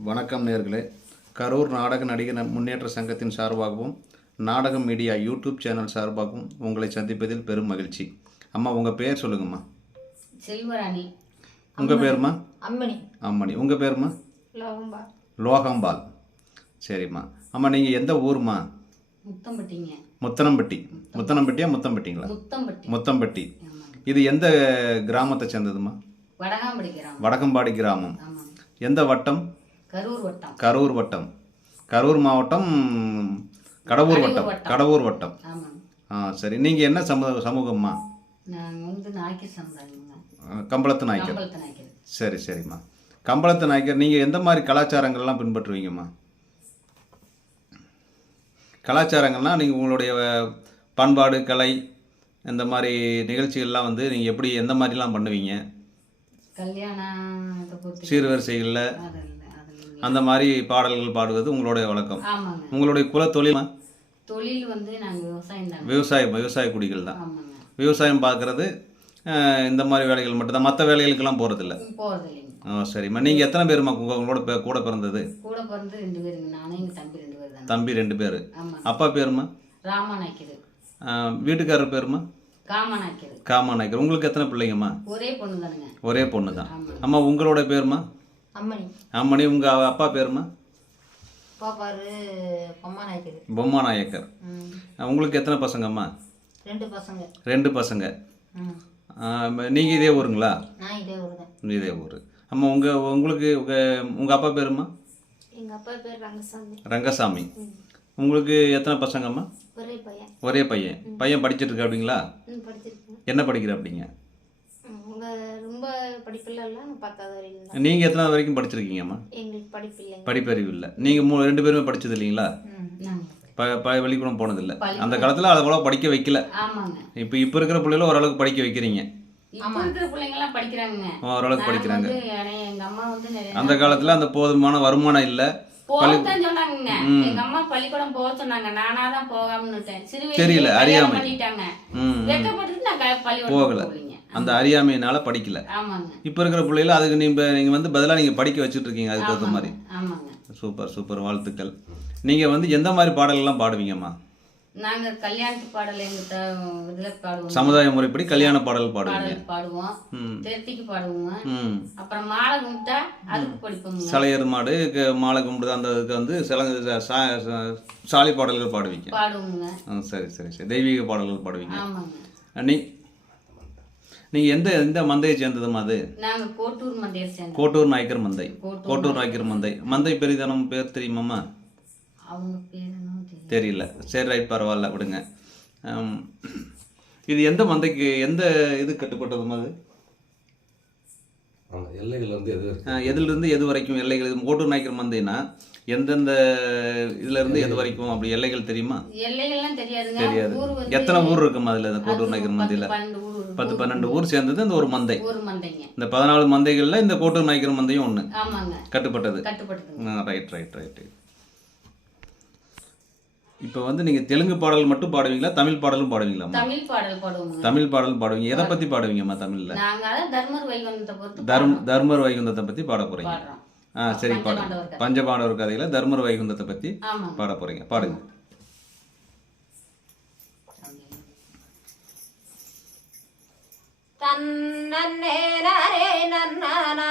வணக்கம் நேர்களே. கரூர் நாடக நடிகர் முன்னேற்ற சங்கத்தின் சார்பாகவும் நாடகம் மீடியா யூடியூப் சேனல் சார்பாகவும் உங்களை சந்திப்பதில் பெரும் மகிழ்ச்சி. அம்மா உங்கள் பேர் சொல்லுங்கம்மா. செல்வராணி. உங்கள் பேருமா அம்மணி. அம்மணி. உங்கள் பேருமா லோகம்பா லோகம்பால். சரிம்மா. அம்மா நீங்கள் எந்த ஊருமா முத்தம்பட்டிங்க. முத்தனம்பட்டி. முத்தனம்பட்டியா முத்தம்பட்டிங்களா? முத்தம்பட்டி. முத்தம்பட்டி. இது எந்த கிராமத்தை சேர்ந்ததுமா வடகாம்படி கிராமம். வடக்கம்பாடி கிராமம். எந்த வட்டம்? கரூர் வட்டம். கரூர் வட்டம். கரூர் மாவட்டம் கடவூர் வட்டம். கடவூர் வட்டம். ஆ சரி. நீங்கள் என்ன சமூக சமூகம்மா? கம்பளத்து நாய்க்கர். சரி சரிம்மா. கம்பளத்து நாய்க்கர் நீங்கள் எந்த மாதிரி கலாச்சாரங்கள்லாம் பின்பற்றுவீங்கம்மா? கலாச்சாரங்கள்லாம் நீங்கள் உங்களுடைய பண்பாடு கலை இந்த மாதிரி நிகழ்ச்சிகள்லாம் வந்து நீங்கள் எப்படி எந்த மாதிரிலாம் பண்ணுவீங்க? கல்யாணம் சீர்வரிசைகளில். அந்த மாதிரி பாடல்கள் பாடுவது உங்களுடைய வழக்கம். ஆமாங்க. உங்களுடைய குல தொழில் தொழில் வந்து நாங்கள் விவசாயம் தாங்க. விவசாயம் விவசாய குடிகள் தான். ஆமாங்க. விவசாயம் பார்க்குறது இந்த மாதிரி வேலைகள் மட்டும்தான். மற்ற வேலைகளுக்கெல்லாம் போகிறதில்ல போகிறது இல்லைங்க ஆ சரிம்மா. நீங்கள் எத்தனை பேருமா உங்க- உங்களோட பே- கூட பிறந்தது? கூட பிறந்து ரெண்டு பேருங்க. நானும் எங்கள் தம்பி ரெண்டு பேர் தானே தம்பி ரெண்டு பேர். அப்பா பேருமா ராமா நாய்க்கர் ஆ, வீட்டுக்காரர் பேருமா காமா நாய்க்கர் காமா நாயக்கர் உங்களுக்கு எத்தனை பிள்ளைங்கம்மா? ஒரே பொண்ணு தானுங்க ஒரே பொண்ணு தான் ஆமாம் அம்மா உங்களோட பேருமா அம்மணி. அம்மணி உங்கள் அப்பா பேருமா பாப்பாரு பொம்மா நாய்க்குது பொம்மா நாயக்கர் ம். ஆ, உங்களுக்கு எத்தனை பசங்கம்மா? ரெண்டு பசங்க. ரெண்டு பசங்க. நீங்கள் இதே ஊருங்களா? நான் இதே ஊர் தான் இதே ஊர். அம்மா உங்கள் உங்களுக்கு உங்கள் உங்கள் அப்பா பேருமா எங்கள் அப்பா பேர் ரங்கசாமி. ரங்கசாமி. உங்களுக்கு எத்தனை பசங்கம்மா? ஒரே பையன். ஒரே பையன். பையன் படிச்சிட்டு இருக்கா அப்படிங்களா என்ன படிக்கிற அப்படிங்க உங்கள் ரொம்ப படிப்பில் இல்லை பத்தாவது வரைக்கும் நீங்கள் எத்தனை வரைக்கும் படிச்சிருக்கீங்கம்மா? எங்களுக்கு படிப்பு இல்லைங்க படிப்பறிவு இல்லை. நீங்கள் மூ ரெண்டு பேருமே படிச்சது இல்லைங்களா? ப ப வெளிக்கூடம் போனதில்லை. அந்த காலத்தில் அதை போல படிக்க வைக்கல. ஆமாங்க. இப்போ இப்போ இருக்கிற பிள்ளைகளும் ஓரளவுக்கு படிக்க வைக்கிறீங்க. இப்போ இருக்கிற பிள்ளைங்கெல்லாம் படிக்கிறாங்க ஓரளவுக்கு படிக்கிறாங்க. அந்த காலத்தில் அந்த போதுமான வருமானம் இல்லை. போகத்தான் சொன்னாங்க எங்க அம்மா பள்ளிக்கூடம் போக சொன்னாங்க. நானா தான் போகாமன்னுட்டேன் சிறு வயசுலயே தெரியல, கல்யாணம் அறியாமை. பண்ணிட்டாங்க. ம் வெக்கப்பட்டு நான் க- பள்ளிக்கூடம் போகல. போகலைங்க. அந்த அறியாமையினால படிக்கல. இப்போ இருக்கிற பிள்ளைகள் அதுக்கு நீங்கள் நீங்கள் வந்து பதிலாக நீங்கள் படிக்க வச்சுட்டு இருக்கீங்க அதுக்கு தகுந்த மாதிரி. Super super. வாழ்த்துக்கள். நீங்கள் வந்து எந்த மாதிரி பாடல்கள்லாம் பாடுவீங்கம்மா? நாங்க கல்யாணத்து பாடல் எங்க த- இதுல பாடுவோம். சமுதாய முறைப்படி கல்யாண பாடல் பாடுவீங்க. பாடல் பாடுவோம் திருத்திக்கு பாடுவோம். அப்புறம் மாலை கும்பிட்டா அதுக்கு படிப்போம் சலையர் மாடு மாலை கும்பிடுது அந்த இதுக்கு வந்து சில ச- சா- சா- சாலி பாடல்கள் பாடுவீங்க. பாடுவோங்க. சரி சரி சரி. தெய்வீக பாடல்கள் பாடுவீங்க. நீ நீங்கள் எந்த எந்த மந்தையை சேர்ந்ததுமா அது? நாங்க கோட்டூர் மந்தையை கோட்டூர் நாயக்கர் மந்தை. கோட்டூர் கோட்டூர் நாயக்கர் மந்தை. மந்தை. பெரிதனம் பேர் தெரியுமாம்மா அவங்க பேர் என்னவோ தெரியும் தெரியல. சரி ரைட் பரவாயில்ல விடுங்க. இது எந்த மந்தைக்கு எந்த இது கட்டுப்பட்டதுமா அது எல்லைகள் வந்து எது எதிலிருந்து எது வரைக்கும் எல்லைகள்? இது கோட்டூர் நாயக்கர் மந்தைனா எந்தெந்த இதுல இருந்து எது வரைக்கும் அப்படி எல்லைகள் தெரியுமா? தெரியாது. எத்தனை ஊர் இருக்குமா அதுல இந்த கோட்டூர் நாயக்கர் மந்தையில. பத்து பன்னெண்டு ஊர் சேர்ந்தது இந்த ஒரு மந்தை. இந்த பதினாலு மந்தைகள்ல இந்த கோட்டூர் நாயக்கர் மந்தையும் ஒண்ணு ஆமாங்க. கட்டுப்பட்டது. ரைட் ரைட் ரைட் இப்போ வந்து நீங்க தெலுங்கு பாடல் மட்டும் பாடுவீங்களா? தமிழ் பாடலும் பாடுவீங்களாம்மா? தமிழ் பாடல் பாடுவோங்க தமிழ் பாடல் பாடுவீங்க. எதை பத்தி பாடுவீங்கம்மா தமிழ்ல? தர்மர் வைகுந்தத்தை பொறுத்து தர்மர் வைகுந்தத்தை பத்தி பாட போறீங்க. ஆ சரி பாடுங்க. பஞ்சபாண்டவர் கதை. பஞ்சபாண்டவர் கதையில தர்மர் வைகுந்தத்தை பத்தி பாட போறீங்க. பாடுங்க. தன்னே நரே நன்னானா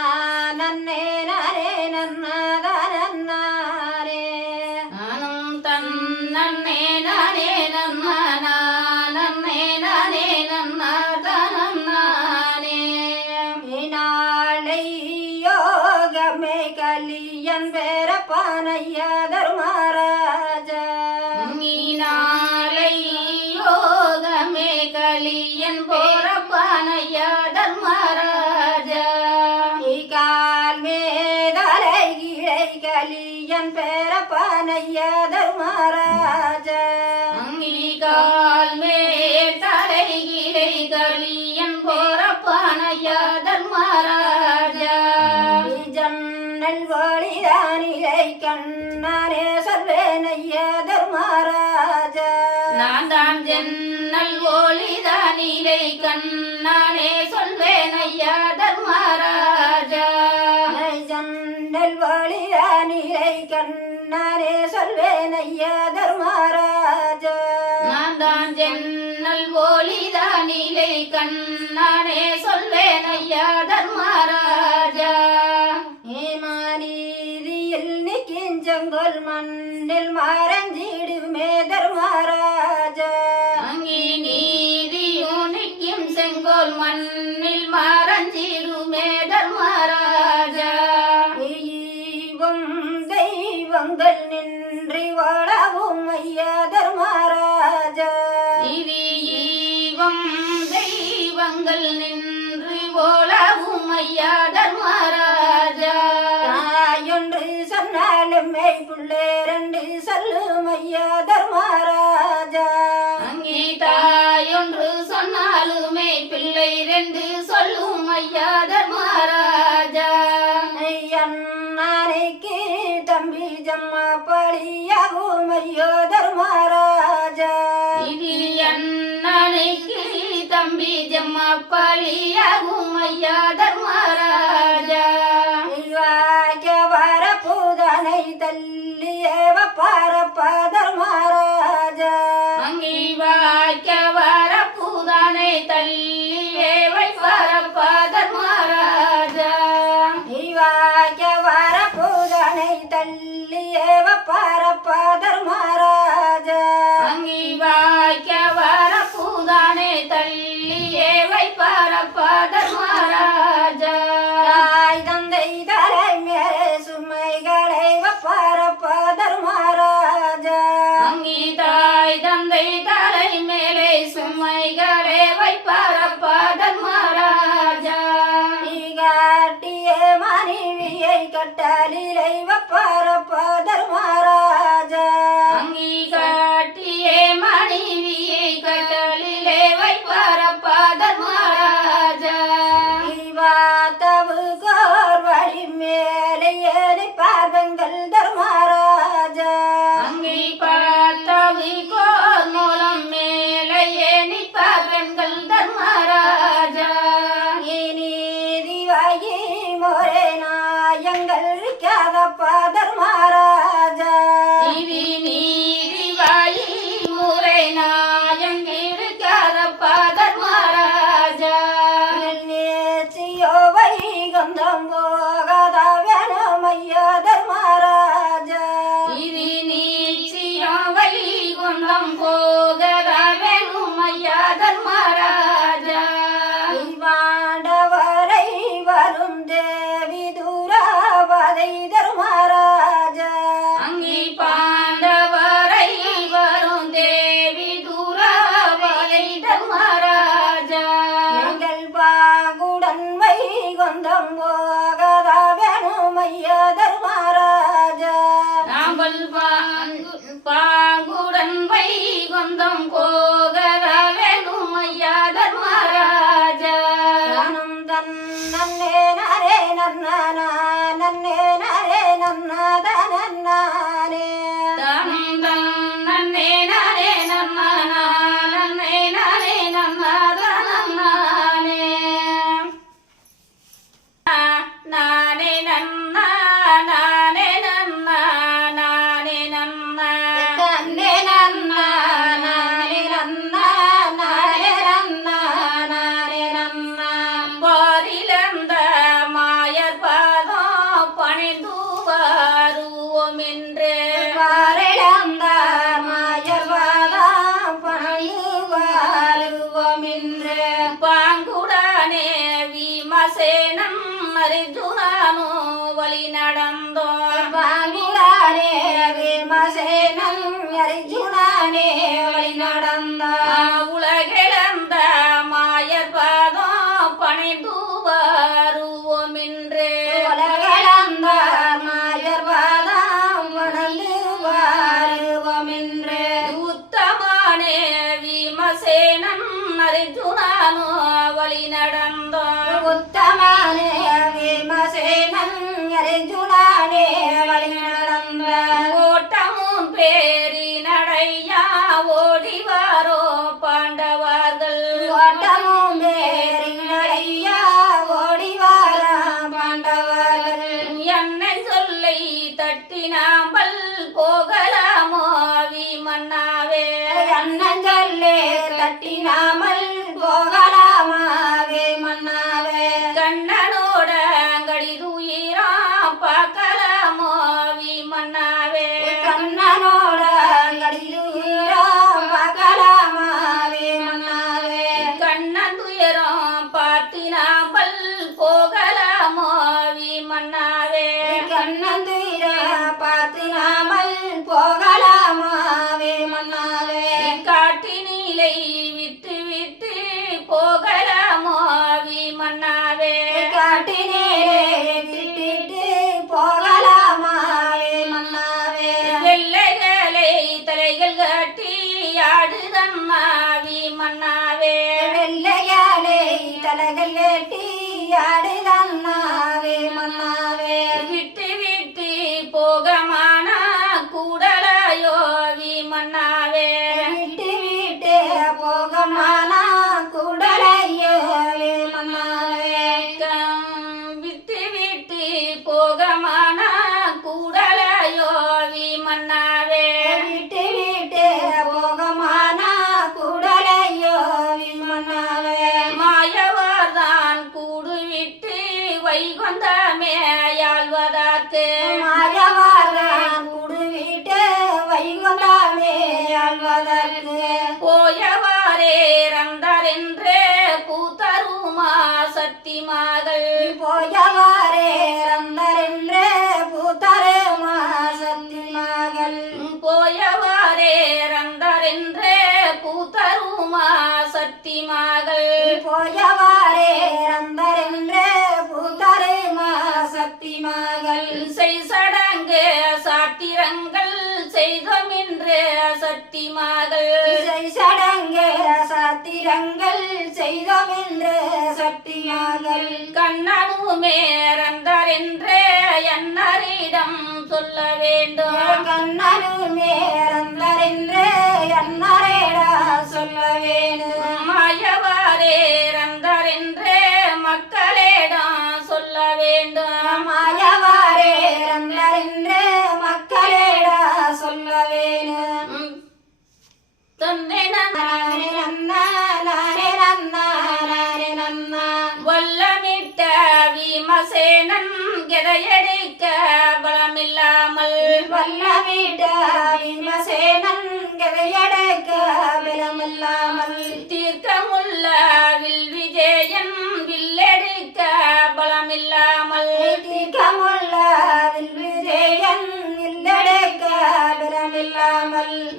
கண்ணாரே சர்வேனைய தர்மராஜா. நான் தான் ஜன்னல் ஒளிதானிலை கண்ணானே சொல்வேன் ஐயா தர்மராஜா ஜன்னல் வழிதா நிலை கண்ணனே சொல்வேன் ஐயா தர்மராஜா. நான் தான் ஜன்னல் ஒளிதானிலை கண்ணானே சொல்வேன் மண்ணில் மறைஞ்சிடுமே தர்மராஜா அங்கி நீதியும் நிற்கும் செங்கோல் மண்ணில் மறைஞ்சிடுமே தர்மராஜா தெய்வம் தெய்வங்கள் நின்றி வாழவும் ஐயா தர்மராஜா இது ஈவம் தெய்வங்கள் நின்று ஓலவும் ஐயா தர்மராஜா சொன்னாலும் மெய்ப்புள்ளே ரெண்டு சொல்லும் ஐயா தர்மராஜா. அங்கே தாயொன்று சொன்னாலுமே பிள்ளை ரெண்டு சொல்லும் ஐயா தர்மராஜா. அன்னைக்கு தம்பி ஜம்மா பழியாகும் ஐயோ தர்மராஜா. இது அண்ணனுக்கு தம்பி ஜம்மா பழியாகும் ஐயா தர்மராஜா. பூதனை தள்ளியவ பாரப்ப தர்மராஜா அங்கே வாய்க்க வர பூதானை தள்ளியே வைப்பாரப்பா தர்மராஜா தாய் தந்தை தலை மேலே சுமைகளை வப்பாரப்ப தர்மராஜா அங்கே தாய் தந்தை தலை மேலே சுமைகளே வைப்பாரப்பா நிற்பார்கள் தர்மராஜா நீதிவாயி மோரே நாயங்கள் காதப்ப தர்மராஜா இது நீதிவாயி முறை நாயம் இருக்காதப்பா தர்மராஜா நேர்ச்சியோ வைகுந்தம் போகாத வேணுமையா தர்மராஜா இது நீச்சியம் வைகுந்தம் போகத விமசேனம் அரிஜுனானோ வழி நடந்தோம் பாங்குடானே விமசேனன் அர்ஜுனானே வழி நடந்தார் நெஞ்சுடானே வழி நடந்த ஓட்டமும் பேரி நடையா ஓடி வாரோ பாண்டவர்கள். ஓட்டமும் பேரி நடையா ஓடி வாரா பாண்டவர்கள். என்னை சொல்லை தட்டினாமல் போகலாமோ மன்னாவே அண்ணன் சொல்லே தட்டினாமல் சத்திரங்கள் செய்தமென்ற சத்தியாங்கள் கண்ணனு மேறந்தார் என்றே என்னரிடம் சொல்ல வேண்டும் கண்ணனு மேறந்தார் என்றே என்னரேடா சொல்ல வேண்டும் மாயவாரே இறந்தார் என்றே மக்களிடம் சொல்ல வேண்டும் மாயவாரே இறந்தார் என்றே വള്ളമിട്ട വിമസേനം ഗതയടിക്ക ബലമില്ലാമൽ. വല്ലമിട്ട വിമസേനം ഗതയടക്ക ബലമില്ലാമൽ. തീർക്കമുള്ള വിൽ വിജയം വില്ലടിക്ക ബലമില്ലാമൽ. തീർക്കമുള്ള വിൽ വിജയം വില്ലടക്ക ബലമില്ലാമൽ.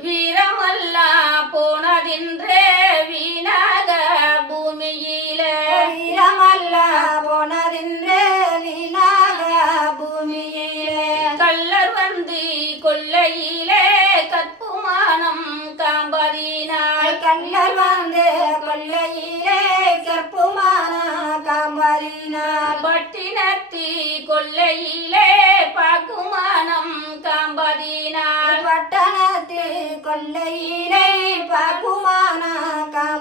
பட்டினத்தி கொல்லையிலே பகுமானம் காம்பதினா. பட்டணத்தி கொல்லையிலே பகுமான காம்ப